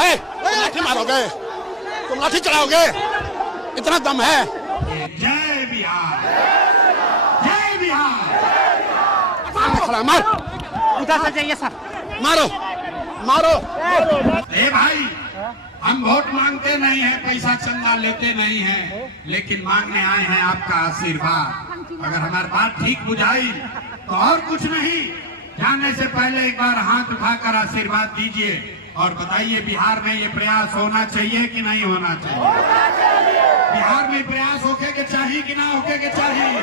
है? लाठी मारोगे? तुम लाठी चलाओगे? इतना दम है? जय बिहार, जय बिहार। खड़ा मार, उधर से जाइए सर, मारो मारो। ए भाई, हम वोट मांगते नहीं है, पैसा चंदा लेते नहीं है, लेकिन मांगने आए हैं आपका आशीर्वाद। अगर हमारी बात ठीक बुझाई तो और कुछ नहीं, जाने से पहले एक बार हाथ उठाकर आशीर्वाद दीजिए और बताइए बिहार में ये प्रयास होना चाहिए कि नहीं होना चाहिए? बिहार में प्रयास होके के चाहिए कि ना होके के चाहिए?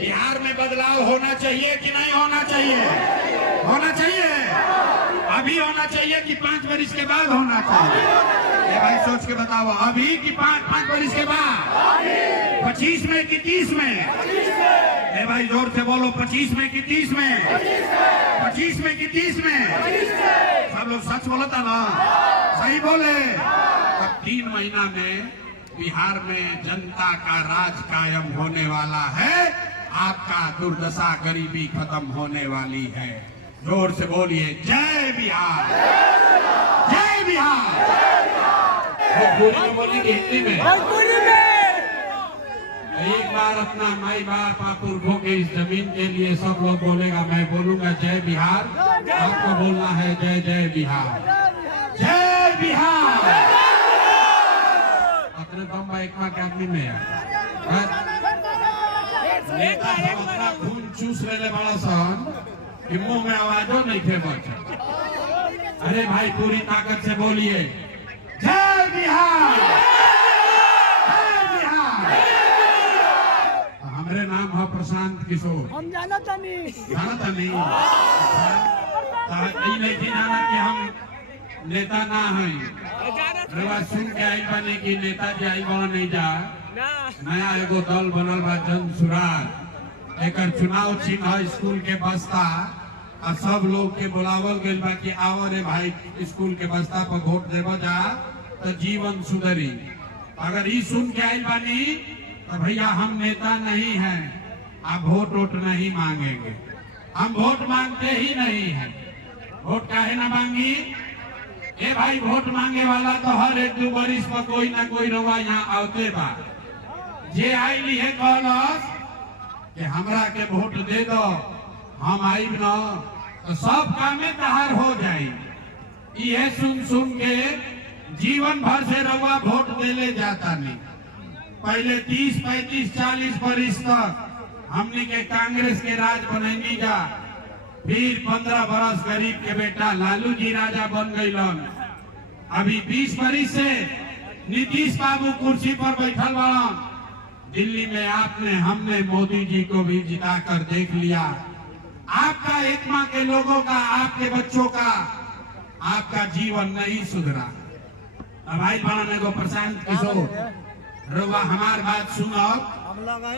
बिहार में बदलाव होना चाहिए कि नहीं होना चाहिए? होना चाहिए। अभी होना चाहिए कि 5 वर्ष के बाद होना चाहिए? ये भाई सोच के बताओ, अभी कि 5 वर्ष के बाद? 25 में कि 30 में? ए भाई जोर से बोलो, 25 में कि 30 में? 25 में कि 30 में? सब लोग सच बोलता ना, सही बोले। अब 3 महीना में बिहार में जनता का राज कायम होने वाला है, आपका दुर्दशा गरीबी खत्म होने वाली है। जोर से बोलिए, जय बिहार, जय बिहार। भोजपुरी में बोलेंगे, हिंदी में? एक बार अपना माई बाप पुरखों के इस जमीन के लिए सब लोग बोलेगा, मैं बोलूंगा जय बिहार, आपको बोलना है जय जय बिहार, जय बिहार। अपने बम्बा एक माँ के आदमी में नेता सब अपना खून चूस रहे बड़ा सन कि मुंह में आवाजों नहीं थे बच। अरे भाई पूरी ताकत से बोलिए, जय बिहार, जय बिहार। हमरे नाम है प्रशांत किशोर। हम जाना था नहीं, जाना था नहीं, नहीं थी जाना कि हम नेता ना है। सुन के आई बने की नेताजी आई बना नहीं जा, नया एगो दल बनल बा जन सुराज, एक चुनाव चिन्ह स्कूल के बस्ता, और सब लोग के बुलावल गई बा कि आओ रे भाई स्कूल के बस्ता पर वोट देव जा तो जीवन सुधरी। अगर ये सुन के आई बानी तो भैया हम नेता नहीं हैं, आप वोट नहीं मांगेंगे, हम वोट मांगते ही नहीं है। वोट काहे ना मांगी? ए भाई वोट मांगे वाला तो हर 1-2 वर्ष पर कोई ना कोई रवा यहाँ आवते बा। जे आई है कहलस कि हमरा के वोट दे दो, हम आई न तो सब कामे तहार हो जाई। ये सुन के जीवन भर से रवा वोट देले जाता नहीं। पहले 30, 35, 40 वर्ष तक हमने के कांग्रेस के राज बनैनी जा, फिर 15 बरस गरीब के बेटा लालू जी राजा बन गईलन। अभी 20 वर्ष से नीतीश बाबू कुर्सी पर बैठल बड़ा। दिल्ली में आपने हमने मोदी जी को भी जिताकर देख लिया। आपका एक माह के लोगों का, आपके बच्चों का, आपका जीवन नहीं सुधरा। भाई बनाने को प्रशांत किशोर रुआ हमार बात सुनो,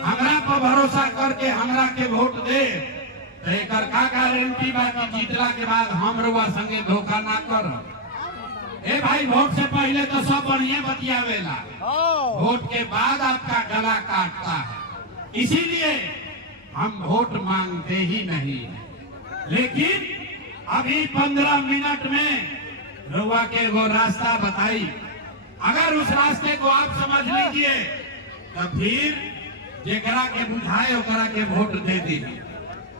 हमरा पर भरोसा करके हमरा के वोट दे, एकर का गारंटी बा कि जीतला के बाद हम रुआ संगे धोखा ना कर। ए भाई वोट से पहले तो सब बढ़िया बतियावेला, वोट के बाद आपका गला काटता है। इसीलिए हम वोट मांगते ही नहीं है। लेकिन अभी 15 मिनट में रुआ के वो रास्ता बताई, अगर उस रास्ते को आप समझ लीजिए तो फिर जेकरा के बुझाए ओकरा के वोट दे दीजिए।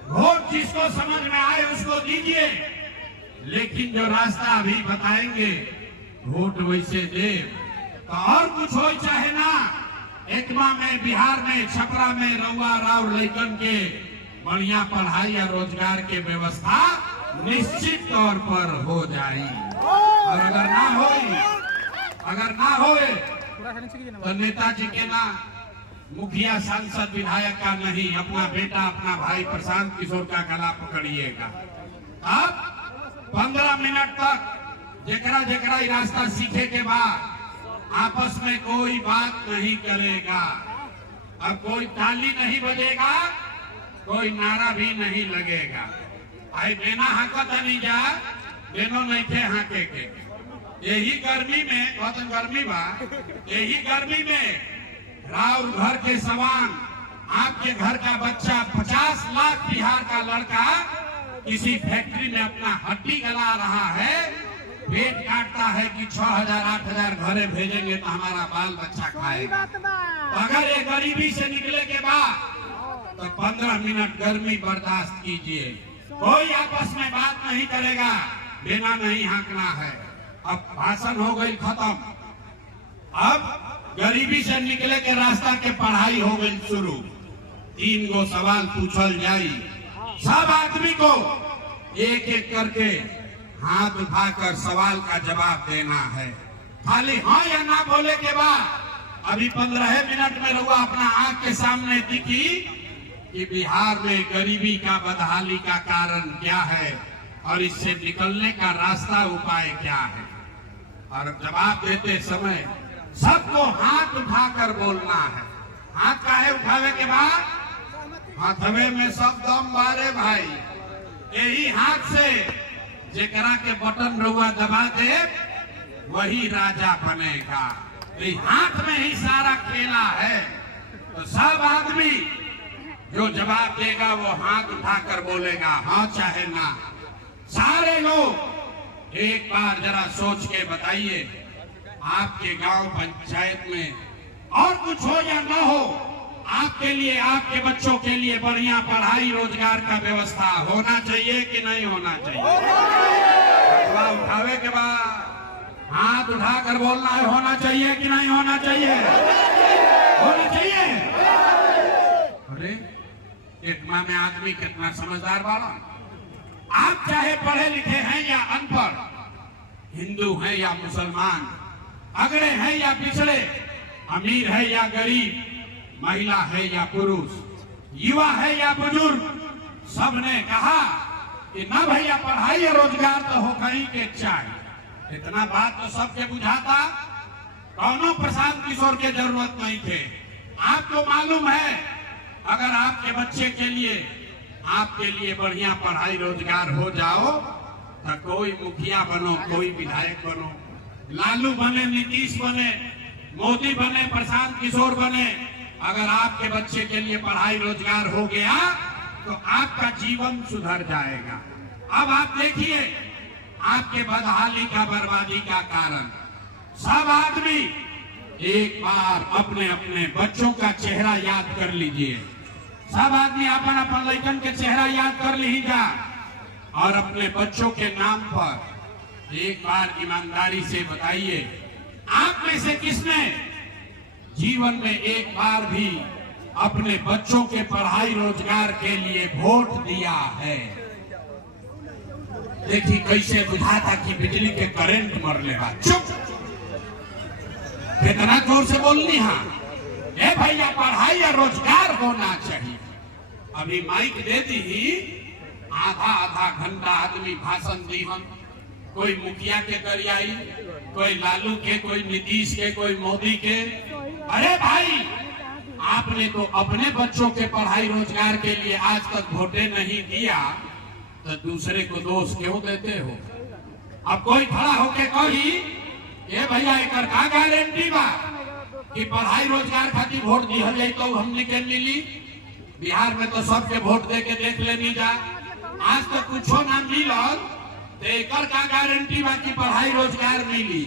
वोट जिसको समझ में आए उसको दीजिए, लेकिन जो रास्ता अभी बताएंगे वोट वैसे दे। तो और कुछ हो चाहे ना, एकमा में, बिहार में, छपरा में रउआ राव लैकन के बढ़िया पढ़ाई और रोजगार के व्यवस्था निश्चित तौर पर हो जाए। और अगर ना होए तो नेताजी के ना, मुखिया, सांसद, विधायक का नहीं, अपना बेटा, अपना भाई प्रशांत किशोर का गला पकड़िएगा। अब 15 मिनट तक जेकरा रास्ता सीखे के बाद आपस में कोई बात नहीं करेगा। अब कोई ताली नहीं बजेगा, कोई नारा भी नहीं लगेगा। आई बेना हाकत नहीं जा, बेनो नहीं थे हाके के। यही गर्मी में, बहुत गर्मी बा, यही गर्मी में राउर घर के सवान, आपके घर का बच्चा, 50 लाख बिहार का लड़का किसी फैक्ट्री में अपना हड्डी गला रहा है, पेट काटता है कि 6,000 8,000 घरे भेजेंगे तो हमारा बाल बच्चा खाएगा। तो अगर ये गरीबी से निकले के बाद तो 15 मिनट गर्मी बर्दाश्त कीजिए। कोई आपस में बात नहीं करेगा, बिना नहीं हाँकना है। अब भाषण हो गई खत्म। अब गरीबी से निकले के रास्ता के पढ़ाई हो गई शुरू। 3 गो सवाल पूछल जाई, सब आदमी को एक एक करके हाथ उठाकर सवाल का जवाब देना है। खाली हाँ या ना बोले के बाद अभी 15 मिनट में रहुआ अपना आंख के सामने दिखी कि बिहार में गरीबी का बदहाली का कारण क्या है और इससे निकलने का रास्ता उपाय क्या है। और जवाब देते समय सबको हाथ उठाकर बोलना है। हाथ काहे उठावे के बाद हाथवे में सब दम मारे भाई। यही हाथ से जेकरा के बटन रहुआ दबा दे वही राजा बनेगा। यही हाथ में ही सारा खेला है। तो सब आदमी जो जवाब देगा वो हाथ उठाकर बोलेगा, हाँ चाहे ना। सारे लोग एक बार जरा सोच के बताइए, आपके गांव पंचायत में और कुछ हो या न हो, आपके लिए आपके बच्चों के लिए बढ़िया पढ़ाई रोजगार का व्यवस्था होना चाहिए कि नहीं होना चाहिए। अथवा उठावे के बाद हाथ उठाकर बोलना है, होना चाहिए कि नहीं होना चाहिए। होना चाहिए। अरे इतना में आदमी कितना समझदार वाला। आप चाहे पढ़े लिखे हैं या अनपढ़, हिंदू हैं या मुसलमान, अगड़े हैं या पिछड़े, अमीर है या गरीब, महिला है या पुरुष, युवा है या बुजुर्ग, सबने कहा कि ना भैया पढ़ाई और रोजगार तो हो कहीं के चाहिए। इतना बात तो सबके बुझाता, कौनो प्रशांत किशोर के जरूरत नहीं थे। आपको मालूम है अगर आपके बच्चे के लिए आपके लिए बढ़िया पढ़ाई रोजगार हो जाओ तो कोई मुखिया बनो, कोई विधायक बनो, लालू बने, नीतीश बने, मोदी बने, प्रशांत किशोर बने, अगर आपके बच्चे के लिए पढ़ाई रोजगार हो गया तो आपका जीवन सुधर जाएगा। अब आप देखिए आपके बदहाली का, बर्बादी का कारण। सब आदमी एक बार अपने अपने बच्चों का चेहरा याद कर लीजिए। सब आदमी अपन अपन लड़कन के चेहरा याद कर लीजिए और अपने बच्चों के नाम पर एक बार ईमानदारी से बताइए, आप में से किसने जीवन में एक बार भी अपने बच्चों के पढ़ाई रोजगार के लिए वोट दिया है। देखिए कैसे बुझा था कि बिजली के करंट मर लेगा। चुप, कितना जोर से बोलनी। हाँ ए भैया पढ़ाई या रोजगार होना चाहिए। अभी माइक दे दी ही आधा आधा घंटा आदमी भाषण दी। हम कोई मुखिया के करियाई, कोई लालू के, कोई नीतीश के, कोई मोदी के। अरे भाई आपने तो अपने बच्चों के पढ़ाई रोजगार के लिए आज तक वोटे नहीं दिया तो दूसरे को दोष क्यों देते हो। अब कोई खड़ा होके कही ये भैया एक का गारंटी बा कि पढ़ाई रोजगार खातिर वोट दिया जाए तो हमने के मिली। बिहार में तो सबके वोट दे के देख लेनी जा, आज तक कुछ ना मिलल तो एक का गारंटी बा कि पढ़ाई रोजगार मिली।